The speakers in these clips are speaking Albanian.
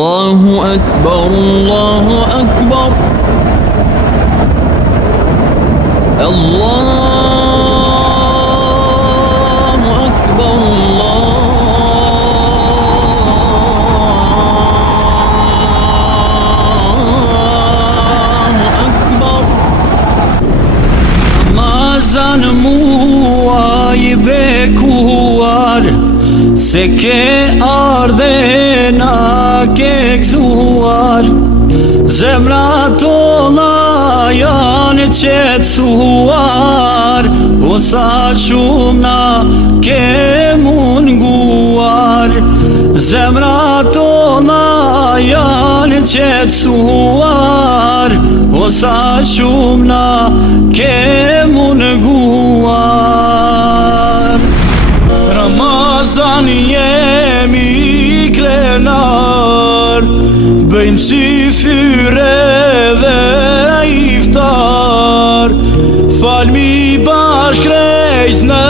Allahu Akbar, Allahu Akbar, Allahu Akbar, Allahu Akbar. Ramazan muaj I bekuar, se ke ardhe na ke gëzuar. Zemra tona janë qetësuar, o sa shumë na ke munguar. Zemra tona janë qetësuar, o sa shumë na ke munguar. Ramazan jemi krenar, bëjmë si fyre dhe iftar. Falmi bashk krejt në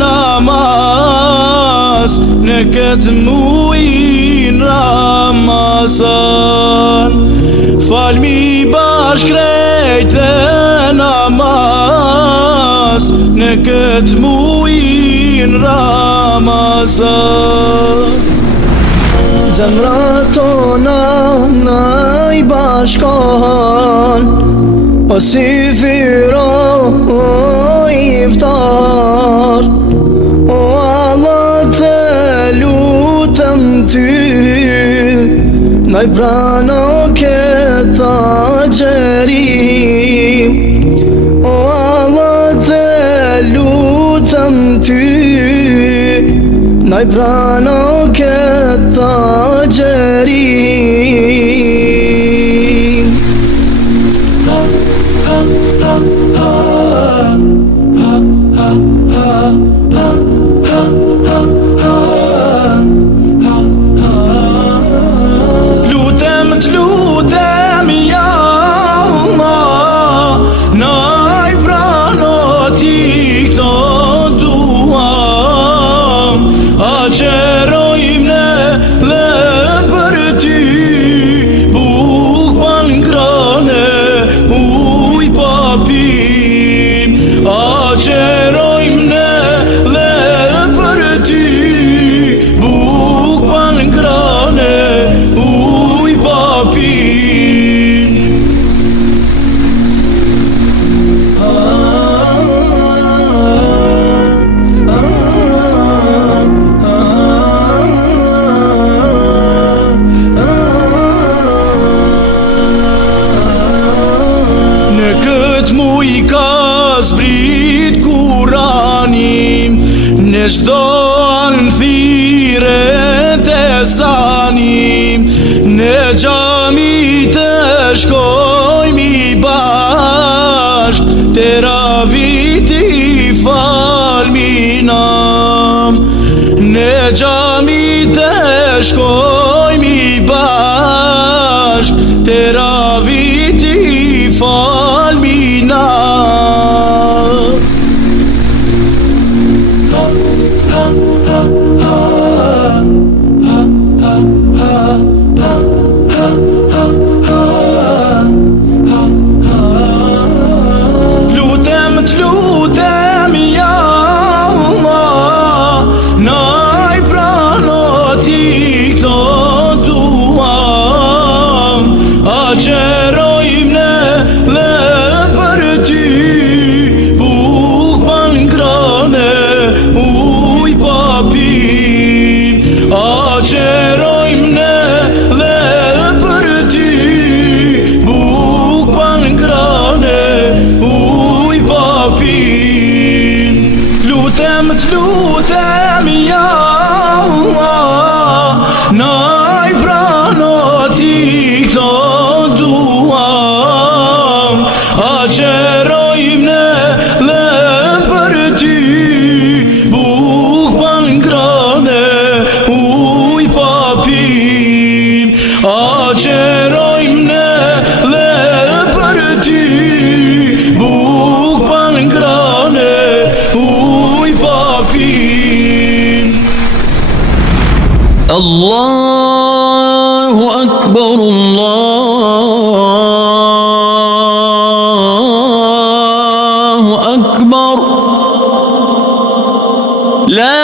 namaz, në këtë muin Ramazan. Falmi bashk krejt në namaz, në këtë muin Ramazan. Zemra tona na I bashkan, o si fyro o iftar. O Allah të lutem ty, na I prano këta gjerim. O Allah të lutem ty, na I prano këta gjerim. Lutem t'lutem ja Allah, na I prano ti këto duam. Agjerojmë ne dhe për ty, buk pa ngrane, uj pa pim. Agjerojmë ne dhe për ty, buk pa ngrane, uj pa pim. Në këtë muj ka zbrit Kuranim, në çdo anë thire të sanim. Në gjami të shkojmë I bashk, teraviti falminam. Në gjami të shkojmë I bashk, teraviti falminam. Lutem t'lutem ja Allah, na I prano ti këto duam. Agjerojmë ne dhe për ty, buk pa ngrane, uj pa pim. Agjerojmë ne dhe për ty, buk pa ngrane, uj pa pim. Lutem t'lutem ja Allah, na I prano ti këto duam. Agjerojmë ne dhe për ty, buk pa ngrane, uj pa pim. Agjerojmë ne dhe për ty, buk pa ngrane, uj pa pim. Allahu Akbar. أكبر الله أكبر لا